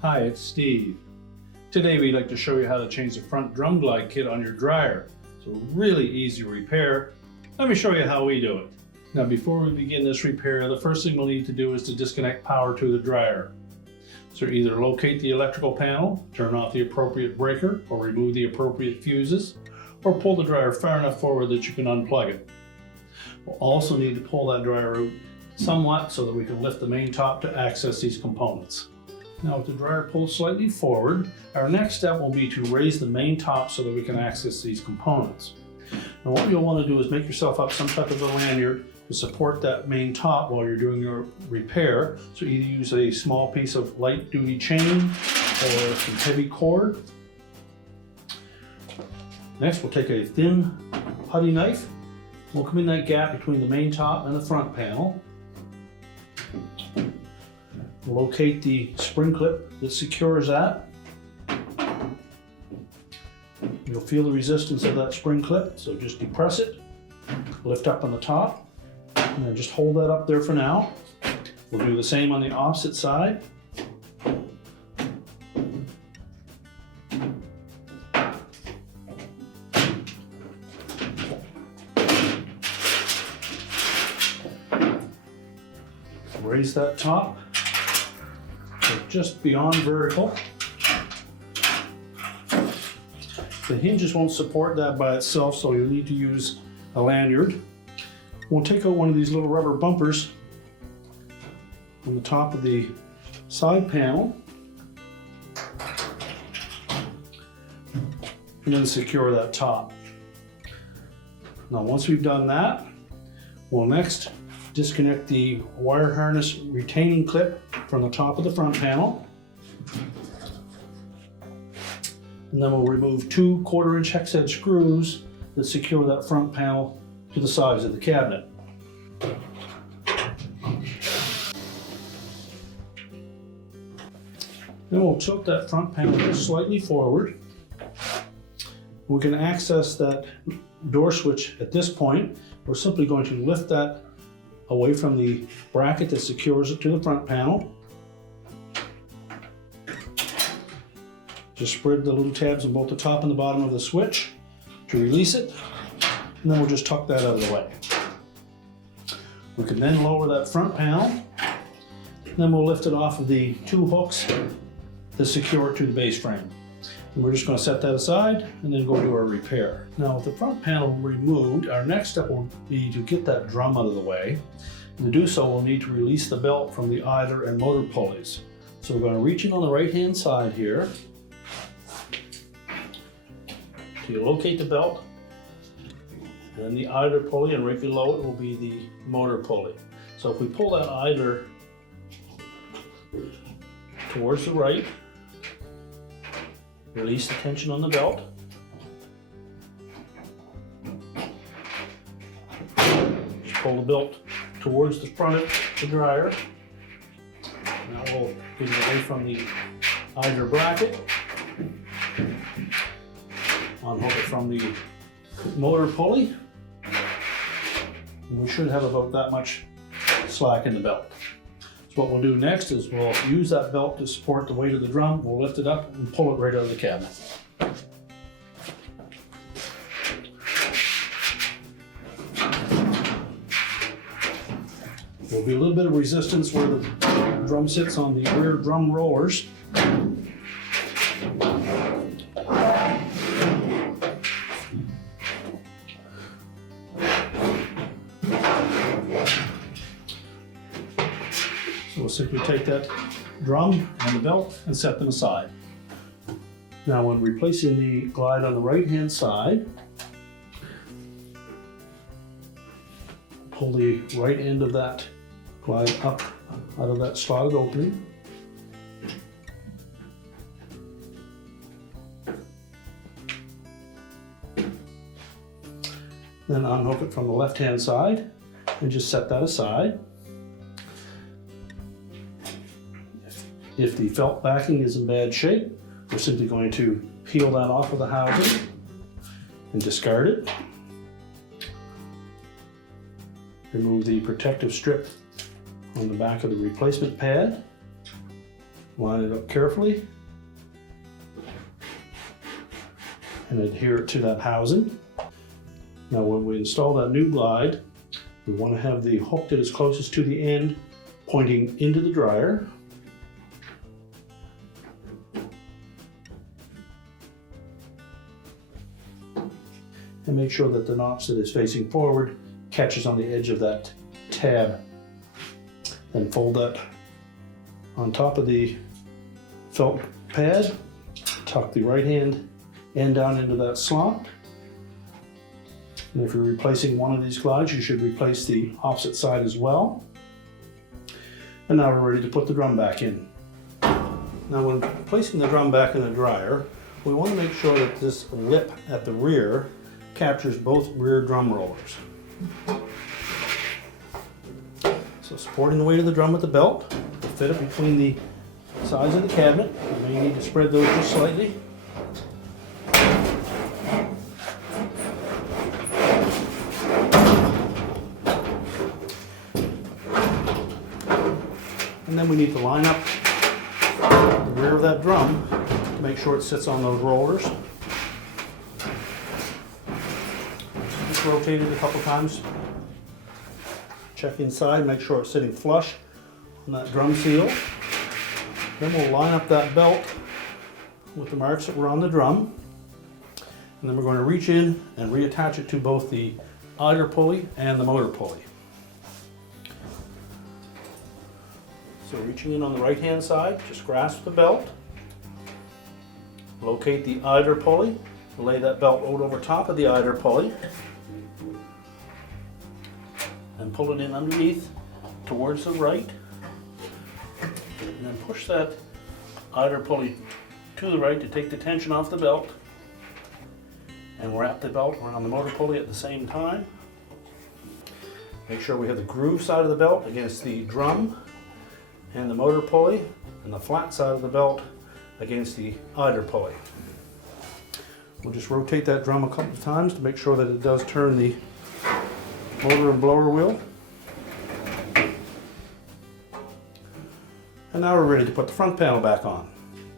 Hi, it's Steve. Today we'd like to show you how to change the front drum glide kit on your dryer. It's a really easy repair. Let me show you how we do it. Now before we begin this repair, the first thing we'll need to do is to disconnect power to the dryer. So either locate the electrical panel, turn off the appropriate breaker, or remove the appropriate fuses, or pull the dryer far enough forward that you can unplug it. We'll also need to pull that dryer out somewhat so that we can lift the main top to access these components. Now with the dryer pulled slightly forward, our next step will be to raise the main top so that we can access these components. Now what you'll want to do is make yourself up some type of a lanyard to support that main top while you're doing your repair. So either use a small piece of light duty chain or some heavy cord. Next we'll take a thin putty knife. We'll come in that gap between the main top and the front panel. Locate the spring clip that secures that. You'll feel the resistance of that spring clip, so just depress it, lift up on the top, and then just hold that up there for now. We'll do the same on the opposite side. Raise that top just beyond vertical. The hinges won't support that by itself, so you'll need to use a lanyard. We'll take out one of these little rubber bumpers on the top of the side panel and then secure that top. Now once we've done that, we'll next disconnect the wire harness retaining clip from the top of the front panel. And then we'll remove 2 1/4-inch hex head screws that secure that front panel to the sides of the cabinet. Then we'll tilt that front panel just slightly forward. We can access that door switch at this point. We're simply going to lift that away from the bracket that secures it to the front panel. Just spread the little tabs on both the top and the bottom of the switch to release it, and then we'll just tuck that out of the way. We can then lower that front panel, and then we'll lift it off of the 2 hooks that secure it to the base frame. And we're just going to set that aside and then go do our repair. Now with the front panel removed, our next step will be to get that drum out of the way. And to do so, we'll need to release the belt from the idler and motor pulleys. So we're going to reach in on the right hand side here. So you locate the belt, and then the idler pulley, and right below it will be the motor pulley. So if we pull that idler towards the right, release the tension on the belt. Just pull the belt towards the front of the dryer. Now we'll get it away from the idler bracket. Unhook it from the motor pulley. And we should have about that much slack in the belt. So what we'll do next is we'll use that belt to support the weight of the drum. We'll lift it up and pull it right out of the cabinet. There'll be a little bit of resistance where the drum sits on the rear drum rollers. So we'll simply take that drum and the belt and set them aside. Now when replacing the glide on the right hand side, pull the right end of that glide up out of that slotted opening. Then unhook it from the left hand side and just set that aside. If the felt backing is in bad shape, we're simply going to peel that off of the housing and discard it. Remove the protective strip on the back of the replacement pad. Line it up carefully and adhere it to that housing. Now when we install that new glide, we want to have the hook that is closest to the end pointing into the dryer. And make sure that the notch that is facing forward catches on the edge of that tab. Then fold that on top of the felt pad, tuck the right hand end down into that slot. And if you're replacing one of these glides, you should replace the opposite side as well. And now we're ready to put the drum back in. Now when placing the drum back in the dryer, we want to make sure that this lip at the rear captures both rear drum rollers. So supporting the weight of the drum with the belt, fit it between the sides of the cabinet. You may need to spread those just slightly. And then we need to line up the rear of that drum to make sure it sits on those rollers. Just rotate it a couple times. Check inside, make sure it's sitting flush on that drum seal. Then we'll line up that belt with the marks that were on the drum. And then we're going to reach in and reattach it to both the idler pulley and the motor pulley. So reaching in on the right hand side, just grasp the belt, locate the idler pulley, lay that belt out over top of the idler pulley, and pull it in underneath towards the right, and then push that idler pulley to the right to take the tension off the belt, and wrap the belt around the motor pulley at the same time. Make sure we have the groove side of the belt against the drum and the motor pulley, and the flat side of the belt against the idler pulley. We'll just rotate that drum a couple of times to make sure that it does turn the motor and blower wheel. And now we're ready to put the front panel back on.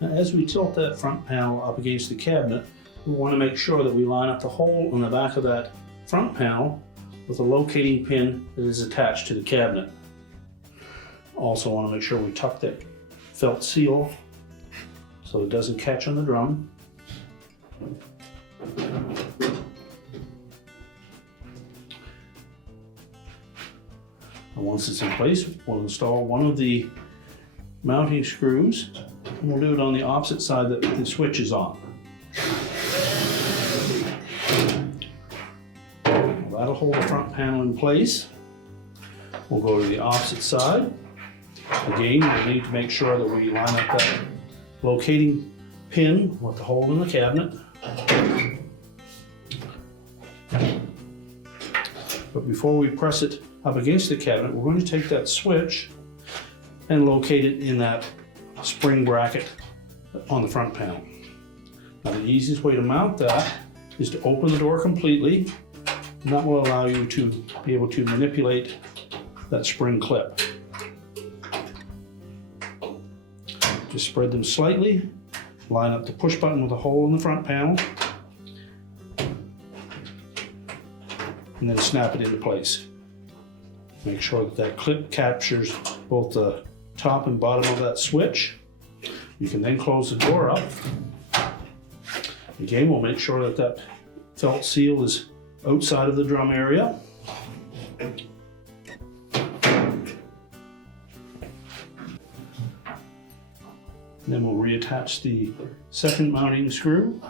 Now, as we tilt that front panel up against the cabinet, we want to make sure that we line up the hole in the back of that front panel with a locating pin that is attached to the cabinet. Also want to make sure we tuck that felt seal so it doesn't catch on the drum. And once it's in place, we'll install one of the mounting screws, and we'll do it on the opposite side that the switch is on. Well, that'll hold the front panel in place. We'll go to the opposite side. Again, we need to make sure that we line up that locating pin with the hole in the cabinet. But before we press it up against the cabinet, we're going to take that switch and locate it in that spring bracket on the front panel. Now the easiest way to mount that is to open the door completely, and that will allow you to be able to manipulate that spring clip. Just spread them slightly, line up the push button with a hole in the front panel, and then snap it into place. Make sure that that clip captures both the top and bottom of that switch. You can then close the door up. Again, we'll make sure that that felt seal is outside of the drum area. And then we'll reattach the second mounting screw.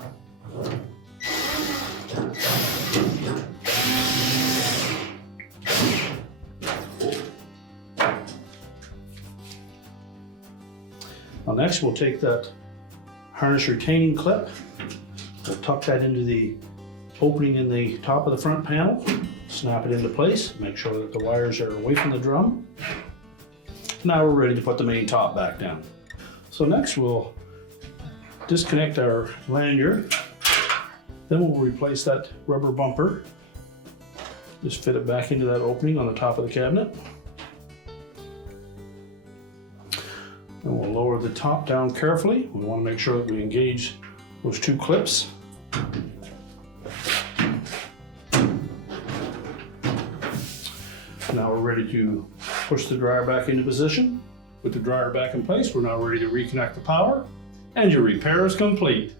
Now next we'll take that harness retaining clip, we'll tuck that into the opening in the top of the front panel, snap it into place, make sure that the wires are away from the drum. Now we're ready to put the main top back down. So next we'll disconnect our lanyard, then we'll replace that rubber bumper Just fit it back into that opening on the top of the cabinet. And we'll lower the top down carefully. We want to make sure that we engage those two clips. Now we're ready to push the dryer back into position. With the dryer back in place, we're now ready to reconnect the power, and your repair is complete.